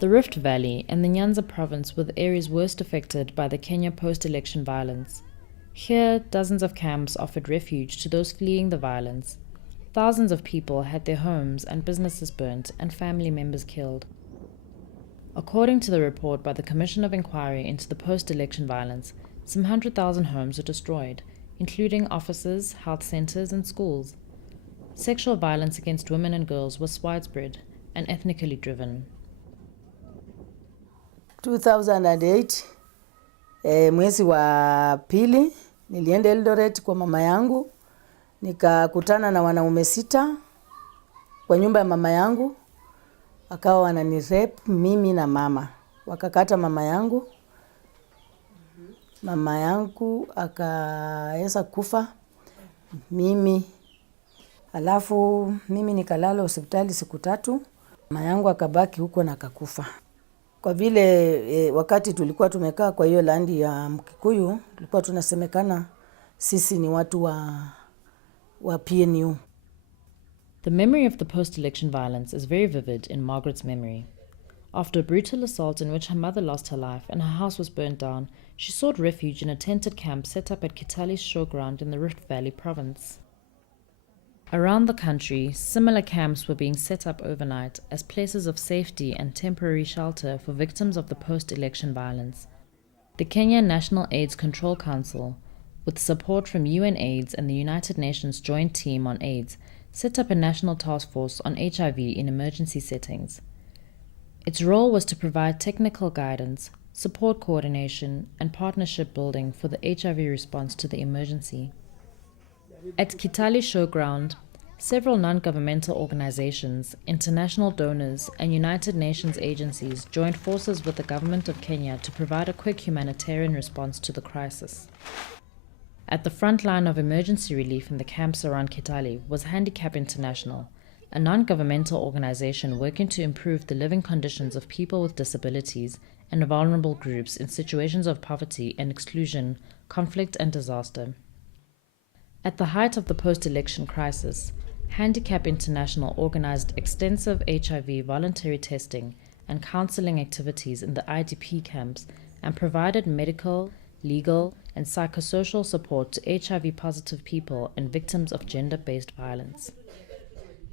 The Rift Valley and the Nyanza province were the areas worst affected by the Kenya post-election violence. Here, dozens of camps offered refuge to those fleeing the violence. Thousands of people had their homes and businesses burnt and family members killed. According to the report by the Commission of Inquiry into the Post-Election Violence, some 100,000 homes were destroyed, including offices, health centers, and schools. Sexual violence against women and girls was widespread and ethnically driven. 2008 mwezi wa pili nilienda Eldoret kwa mama yangu, nikakutana na wanaume 6 kwa nyumba ya mama yangu, wakawa wananirape mimi na mama, wakakata mama yangu. Mama yangu akaweza kufa mimi, alafu mimi nikalala hospitali siku 3. Mama yangu akabaki huko na akakufa. Kwa vile wakati tulikuwa tumekaa kwa hiyo landi ya Mkikuyu, tulikuwa tunasemekana sisi ni watu wa PNU. The memory of the post-election violence is very vivid in Margaret's memory. After a brutal assault in which her mother lost her life and her house was burnt down, she sought refuge in a tented camp set up at Kitale's showground in the Rift Valley province. Around the country, similar camps were being set up overnight as places of safety and temporary shelter for victims of the post-election violence. The Kenya National AIDS Control Council, with support from UNAIDS and the United Nations Joint Team on AIDS, set up a national task force on HIV in emergency settings. Its role was to provide technical guidance, support coordination, and partnership building for the HIV response to the emergency. At Kitale Showground, several non-governmental organizations, international donors, and United Nations agencies joined forces with the government of Kenya to provide a quick humanitarian response to the crisis. At the front line of emergency relief in the camps around Kitale was Handicap International, a non-governmental organization working to improve the living conditions of people with disabilities and vulnerable groups in situations of poverty and exclusion, conflict, and disaster. At the height of the post-election crisis, Handicap International organized extensive HIV voluntary testing and counseling activities in the IDP camps and provided medical, legal, and psychosocial support to HIV-positive people and victims of gender-based violence.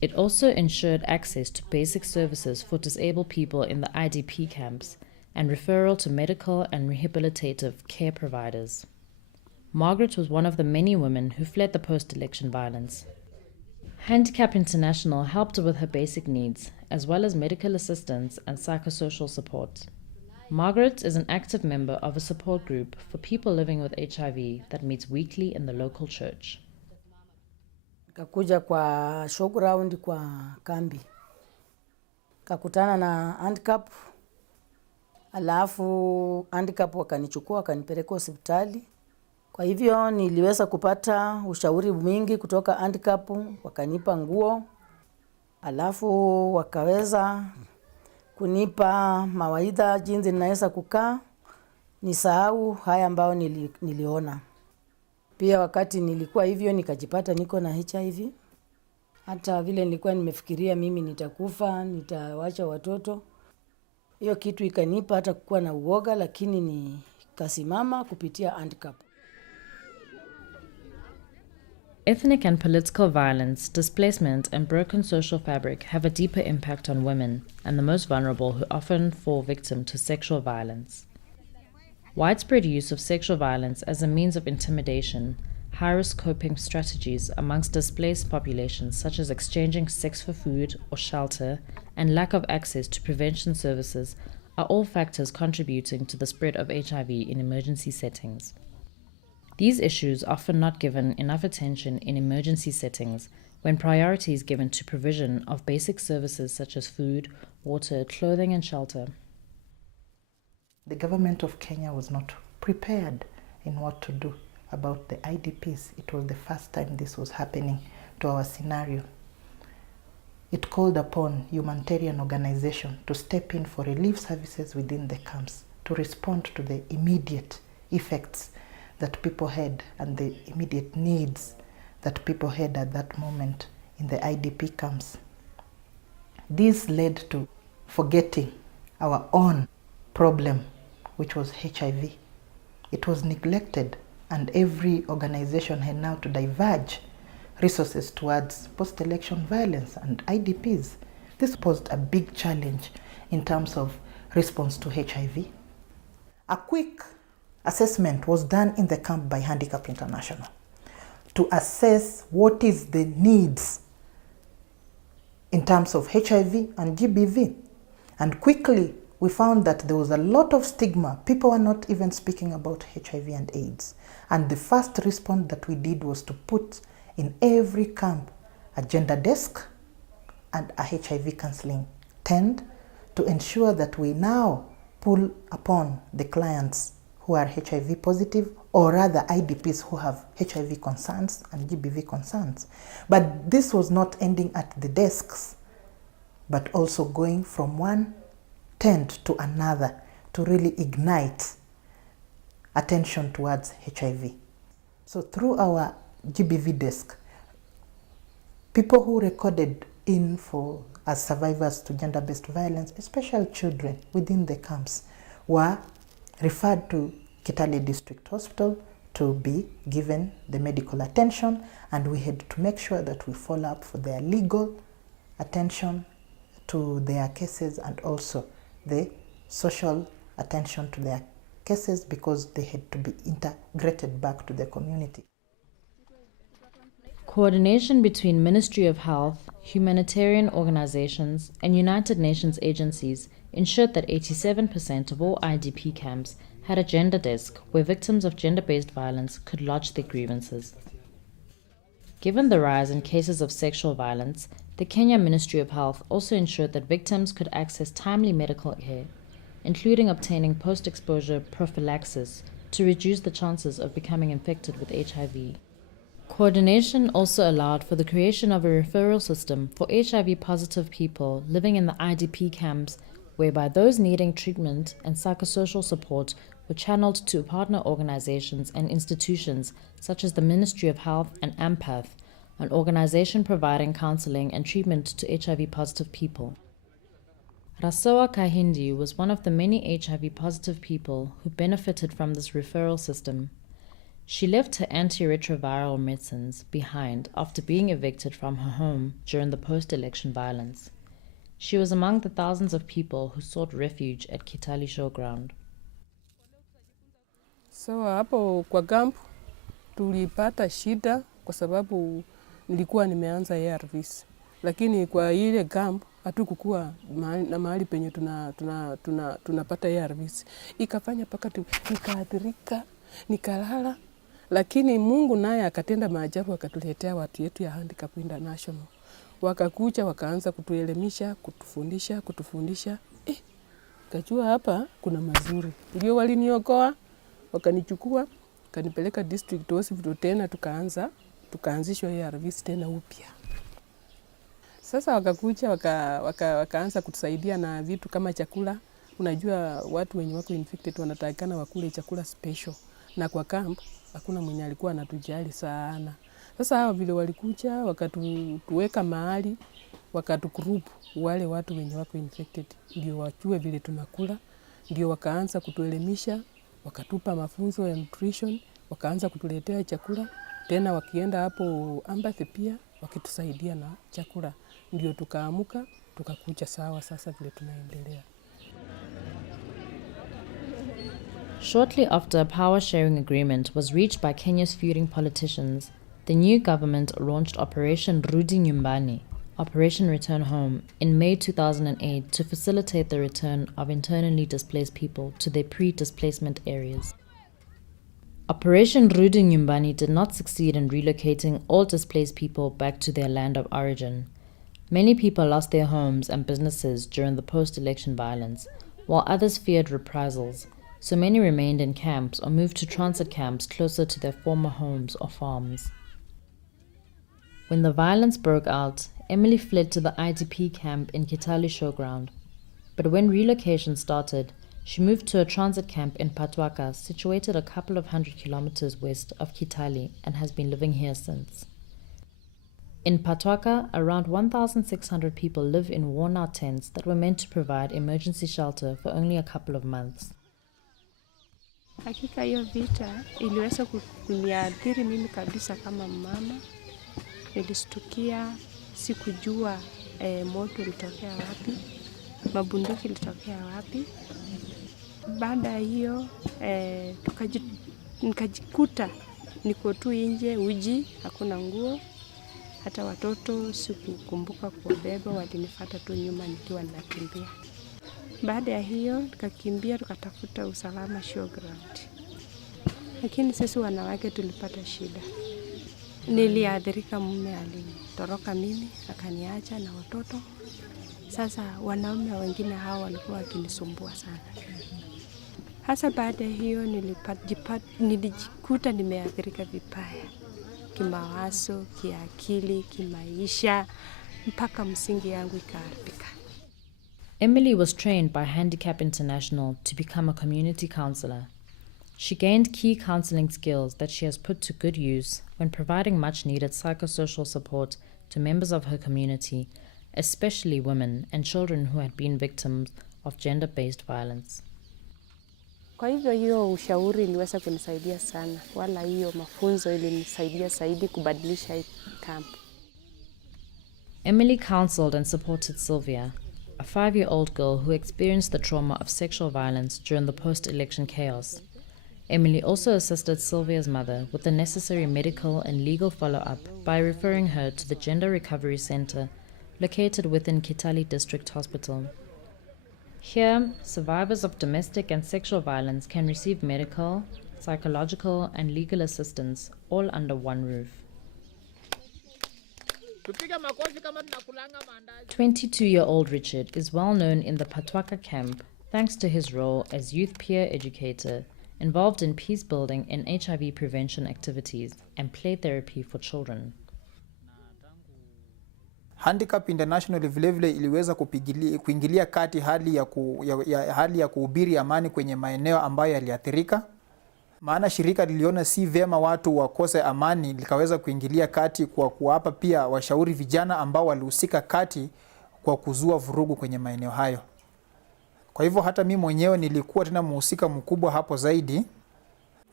It also ensured access to basic services for disabled people in the IDP camps and referral to medical and rehabilitative care providers. Margaret was one of the many women who fled the post-election violence. Handicap International helped her with her basic needs, as well as medical assistance and psychosocial support. Margaret is an active member of a support group for people living with HIV that meets weekly in the local church. Kakuja kwa showground kwa kambi, kakutana na handicap, alafu handicap wakanichukua wakanipeleka hospitali. Kwa hivyo niliweza kupata ushauri mwingi kutoka handicap, wakanipa nguo, alafu wakaweza kunipa mawaidha jinsi ninaweza kukaa nisahau haya ambao niliona. Pia wakati nilikuwa hivyo nikajipata niko na HIV. Hata vile nilikuwa nimefikiria mimi nitakufa, nitawacha watoto. Hiyo kitu ikanipa hata kukuwa na uoga, lakini nikasimama kupitia handicap. Ethnic and political violence, displacement, and broken social fabric have a deeper impact on women and the most vulnerable who often fall victim to sexual violence. Widespread use of sexual violence as a means of intimidation, high-risk coping strategies amongst displaced populations such as exchanging sex for food or shelter, and lack of access to prevention services are all factors contributing to the spread of HIV in emergency settings. These issues are often not given enough attention in emergency settings when priority is given to provision of basic services such as food, water, clothing, and shelter. The government of Kenya was not prepared in what to do about the IDPs. It was the first time this was happening to our scenario. It called upon humanitarian organizations to step in for relief services within the camps, to respond to the immediate effects that people had and the immediate needs that people had at that moment in the IDP camps. This led to forgetting our own problem, which was HIV. It was neglected, and every organization had now to diverge resources towards post-election violence and IDPs. This posed a big challenge in terms of response to HIV. A quick assessment was done in the camp by Handicap International to assess what is the needs in terms of HIV and GBV. And quickly we found that there was a lot of stigma. People were not even speaking about HIV and AIDS. And the first response that we did was to put in every camp a gender desk and a HIV counseling tent to ensure that we now pull upon the clients who are HIV positive, or rather IDPs who have HIV concerns and GBV concerns. But this was not ending at the desks, but also going from one tent to another to really ignite attention towards HIV. So through our GBV desk, people who recorded in for as survivors to gender-based violence, especially children within the camps, were referred to Kitale District Hospital to be given the medical attention, and we had to make sure that we follow up for their legal attention to their cases and also the social attention to their cases, because they had to be integrated back to the community. Coordination between Ministry of Health, humanitarian organizations, and United Nations agencies ensured that 87% of all IDP camps had a gender desk where victims of gender-based violence could lodge their grievances. Given the rise in cases of sexual violence, the Kenya Ministry of Health also ensured that victims could access timely medical care, including obtaining post-exposure prophylaxis to reduce the chances of becoming infected with HIV. Coordination also allowed for the creation of a referral system for HIV-positive people living in the IDP camps, whereby those needing treatment and psychosocial support were channeled to partner organizations and institutions such as the Ministry of Health and AMPATH, an organization providing counseling and treatment to HIV-positive people. Rasoa Kahindi was one of the many HIV-positive people who benefited from this referral system. She left her antiretroviral medicines behind after being evicted from her home during the post-election violence. She was among the thousands of people who sought refuge at Kitale Showground. So hapo kwa camp tulipata shida kwa sababu nilikuwa nimeanza ARVs. Lakini kwa ile camp hatukukuwa na mahali penye tunapata ARVs. Ikafanya paka nikaathirika, nikalala. Lakini Mungu naye akatenda maajabu, akatuletea watu yetu ya Handicap International. Wakakuja wakaanza kutuelimisha, kutufundisha. Kajua hapa kuna mazuri. Ndio waliniokoa, wakanichukua, kanipeleka district hospital tena tukaanzishwa ARVs tena upya. Sasa wakakuja wakaanza kutusaidia na vitu kama chakula. Unajua watu wenye wako infected wanatakikana wakule chakula special. Na kwa camp hakuna mwenye alikuwa anatujali sana. Sasa hao vile walikuja wakatuweka mahali, wakatugroup wale watu wenye wako infected, ndio wajue vile tunakula, ndio wakaanza kutuelimisha, wakatupa mafunzo ya nutrition, wakaanza kutuletea chakula, tena wakienda hapo Ambathi pia wakitusaidia na chakula, ndio tukaamuka tukakuja sawa sasa vile tunaendelea. Shortly after a power-sharing agreement was reached by Kenya's feuding politicians, the new government launched Operation Rudi Nyumbani, Operation Return Home, in May 2008 to facilitate the return of internally displaced people to their pre-displacement areas. Operation Rudi Nyumbani did not succeed in relocating all displaced people back to their land of origin. Many people lost their homes and businesses during the post-election violence, while others feared reprisals. So many remained in camps or moved to transit camps closer to their former homes or farms. When the violence broke out, Emily fled to the IDP camp in Kitale Showground. But when relocation started, she moved to a transit camp in Patwaka, situated a couple of 100 kilometers west of Kitale, and has been living here since. In Patwaka, around 1,600 people live in worn-out tents that were meant to provide emergency shelter for only a couple of months. Hakika hiyo vita iliweza kuniathiri mimi kabisa kama mama. Nilistukia, sikujua moto ulitokea wapi, mabunduki ilitokea wapi. Baada ya hiyo nikajikuta niko tu nje, uji, hakuna nguo. Hata watoto sikukumbuka kuwabeba, walinifuata tu nyuma nikiwa nakimbia. Baada ya hiyo tukakimbia tukatafuta usalama showground. Lakini sisi wanawake tulipata shida. Niliathirika, mume alitoroka mimi, akaniacha na watoto. Sasa wanaume wengine hao walikuwa wakinisumbua sana. Hasa baada ya hiyo nilijikuta nimeathirika vibaya. Kimawazo, kiakili, kimaisha, mpaka msingi yangu ikaharibika. Emily was trained by Handicap International to become a community counselor. She gained key counseling skills that she has put to good use when providing much-needed psychosocial support to members of her community, especially women and children who had been victims of gender-based violence. Kwa hivyo hiyo ushauri iliweza kunisaidia sana, wala hiyo mafunzo ilinisaidia zaidi kubadilisha hii camp. Emily counseled and supported Sylvia, a 5-year-old girl who experienced the trauma of sexual violence during the post-election chaos. Emily also assisted Sylvia's mother with the necessary medical and legal follow-up by referring her to the Gender Recovery Center located within Kitale District Hospital. Here, survivors of domestic and sexual violence can receive medical, psychological, and legal assistance all under one roof. 22-year-old Richard is well known in the Patwaka camp thanks to his role as youth peer educator involved in peace building and HIV prevention activities and play therapy for children. Handicap International vilevile iliweza kuingilia kati hali ya kuhubiri amani kwenye maeneo ambayo yaliathirika. Maana shirika liliona si vyema watu wakose amani, likaweza kuingilia kati kwa kuwapa pia washauri vijana ambao walihusika kati kwa kuzua vurugu kwenye maeneo hayo. Kwa hivyo hata mimi mwenyewe nilikuwa tena mhusika mkubwa hapo zaidi,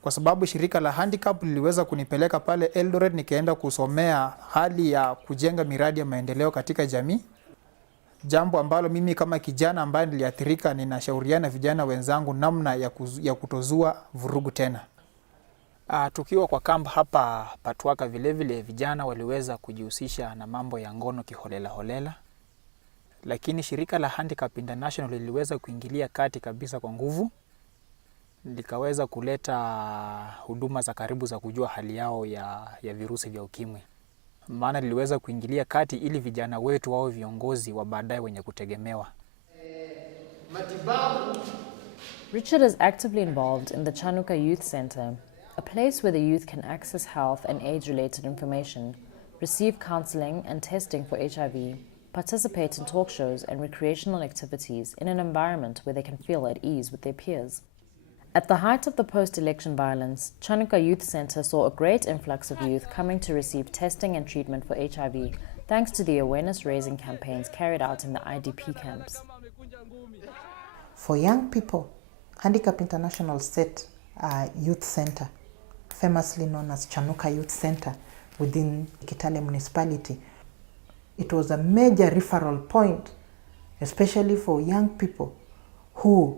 kwa sababu shirika la Handicap liliweza kunipeleka pale Eldoret nikaenda kusomea hali ya kujenga miradi ya maendeleo katika jamii. Jambo ambalo mimi kama kijana ambaye niliathirika ninashauriana vijana wenzangu namna ya kutozua vurugu tena. Tukiwa kwa kambi hapa Patwaka vilevile vijana waliweza kujihusisha na mambo ya ngono kiholela holela. Lakini shirika la Handicap International liliweza kuingilia kati kabisa kwa nguvu. Likaweza kuleta huduma za karibu za kujua hali yao ya virusi vya ukimwi. Maana liliweza kuingilia kati ili vijana wetu wao viongozi wa baadaye wenye kutegemewa. Richard is actively involved in the Chanuka Youth Center, a place where the youth can access health and AIDS-related information, receive counseling and testing for HIV, participate in talk shows and recreational activities in an environment where they can feel at ease with their peers. At the height of the post-election violence, Chanuka Youth Center saw a great influx of youth coming to receive testing and treatment for HIV, thanks to the awareness-raising campaigns carried out in the IDP camps. For young people, Handicap International set a youth center, famously known as Chanuka Youth Center, within Kitale municipality. It was a major referral point, especially for young people who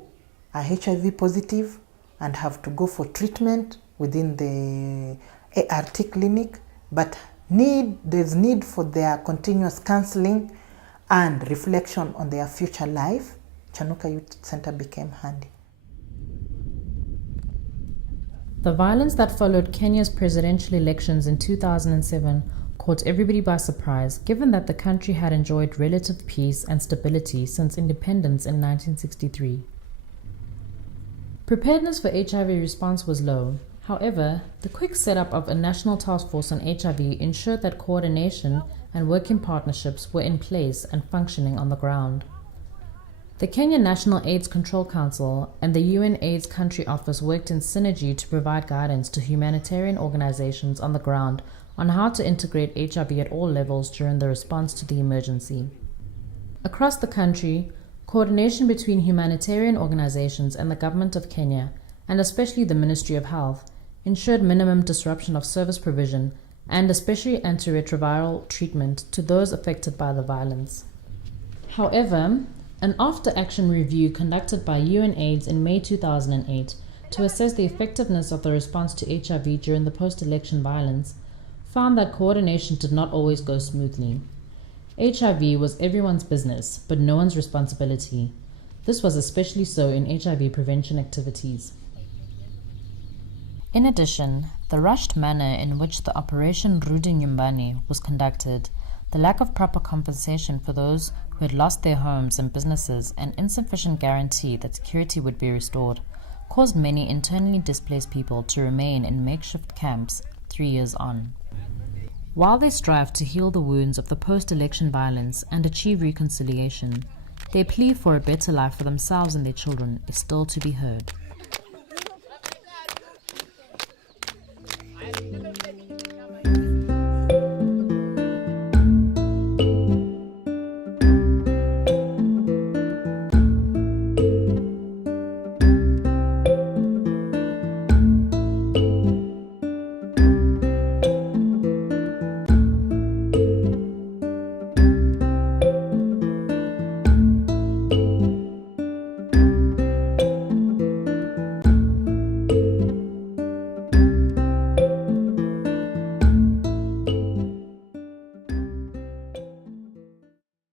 are HIV positive and have to go for treatment within the ART clinic, but there's need for their continuous counseling and reflection on their future life. Chanuka Youth Center became handy. The violence that followed Kenya's presidential elections in 2007 caught everybody by surprise, given that the country had enjoyed relative peace and stability since independence in 1963. Preparedness for HIV response was low. However, the quick setup of a national task force on HIV ensured that coordination and working partnerships were in place and functioning on the ground. The Kenya National AIDS Control Council and the UNAIDS Country Office worked in synergy to provide guidance to humanitarian organizations on the ground on how to integrate HIV at all levels during the response to the emergency. Across the country, coordination between humanitarian organizations and the government of Kenya, and especially the Ministry of Health, ensured minimum disruption of service provision and especially antiretroviral treatment to those affected by the violence. However, an after-action review conducted by UNAIDS in May 2008 to assess the effectiveness of the response to HIV during the post-election violence found that coordination did not always go smoothly. HIV was everyone's business, but no one's responsibility. This was especially so in HIV prevention activities. In addition, the rushed manner in which the Operation Rudi Nyumbani was conducted, the lack of proper compensation for those who had lost their homes and businesses, and insufficient guarantee that security would be restored, caused many internally displaced people to remain in makeshift camps 3 years on. While they strive to heal the wounds of the post-election violence and achieve reconciliation, their plea for a better life for themselves and their children is still to be heard.